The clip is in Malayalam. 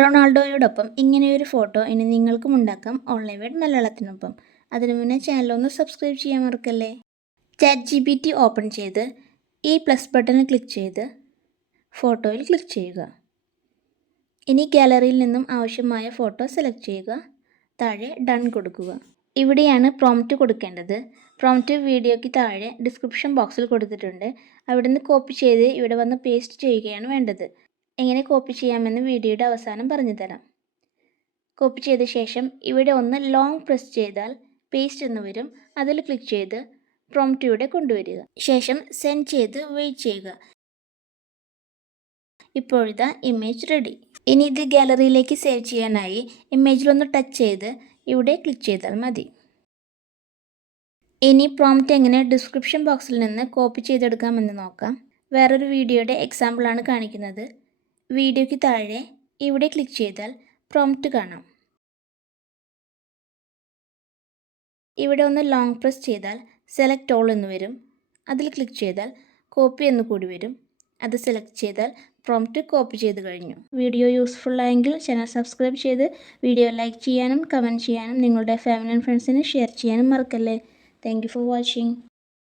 റൊണാൾഡോയോടൊപ്പം ഇങ്ങനെയൊരു ഫോട്ടോ ഇനി നിങ്ങൾക്കും ഉണ്ടാക്കാം ഓൺലൈൻ വേഡ് മലയാളത്തിനൊപ്പം. അതിനു മുന്നേ ചാനലൊന്ന് സബ്സ്ക്രൈബ് ചെയ്യാൻ മറക്കല്ലേ. ChatGPT ഓപ്പൺ ചെയ്ത് ഈ പ്ലസ് ബട്ടണിൽ ക്ലിക്ക് ചെയ്ത് ഫോട്ടോയിൽ ക്ലിക്ക് ചെയ്യുക. ഇനി ഗാലറിയിൽ നിന്നും ആവശ്യമായ ഫോട്ടോ സെലക്ട് ചെയ്യുക. താഴെ ഡൺ കൊടുക്കുക. ഇവിടെയാണ് പ്രോംപ്റ്റ് കൊടുക്കേണ്ടത്. പ്രോംപ്റ്റ് വീഡിയോയ്ക്ക് താഴെ ഡിസ്ക്രിപ്ഷൻ ബോക്സിൽ കൊടുത്തിട്ടുണ്ട്. അവിടെ നിന്ന് കോപ്പി ചെയ്ത് ഇവിടെ വന്ന് പേസ്റ്റ് ചെയ്യുകയാണ് വേണ്ടത്. എങ്ങനെ കോപ്പി ചെയ്യാമെന്ന് വീഡിയോയുടെ അവസാനം പറഞ്ഞു തരാം. കോപ്പി ചെയ്ത ശേഷം ഇവിടെ ഒന്ന് ലോങ് പ്രസ് ചെയ്താൽ പേസ്റ്റ് എന്ന് വരും. അതിൽ ക്ലിക്ക് ചെയ്ത് പ്രോംപ്റ്റ് ഇവിടെ കൊണ്ടുവരിക. ശേഷം സെൻഡ് ചെയ്ത് വെയിറ്റ് ചെയ്യുക. ഇപ്പോഴിതാ ഇമേജ് റെഡി. ഇനി ഇത് ഗാലറിയിലേക്ക് സേവ് ചെയ്യാനായി ഇമേജിലൊന്ന് ടച്ച് ചെയ്ത് ഇവിടെ ക്ലിക്ക് ചെയ്താൽ മതി. ഇനി പ്രോംപ്റ്റ് എങ്ങനെ ഡിസ്ക്രിപ്ഷൻ ബോക്സിൽ നിന്ന് കോപ്പി ചെയ്തെടുക്കാമെന്ന് നോക്കാം. വേറൊരു വീഡിയോയുടെ എക്സാമ്പിളാണ് കാണിക്കുന്നത്. വീഡിയോയ്ക്ക് താഴെ ഇവിടെ ക്ലിക്ക് ചെയ്താൽ പ്രോംപ്റ്റ് കാണാം. ഇവിടെ ഒന്ന് ലോങ് പ്രസ് ചെയ്താൽ സെലക്ട് ഓൾ എന്ന് വരും. അതിൽ ക്ലിക്ക് ചെയ്താൽ കോപ്പി എന്ന് കൂടി വരും. അത് സെലക്ട് ചെയ്താൽ പ്രോംപ്റ്റ് കോപ്പി ചെയ്ത് കഴിഞ്ഞു. വീഡിയോ യൂസ്ഫുൾ ആയെങ്കിൽ ചാനൽ സബ്സ്ക്രൈബ് ചെയ്ത് വീഡിയോ ലൈക്ക് ചെയ്യാനും കമൻറ്റ് ചെയ്യാനും നിങ്ങളുടെ ഫാമിലി ആൻഡ് ഫ്രണ്ട്സിന് ഷെയർ ചെയ്യാനും മറക്കല്ലേ. Thank you for watching.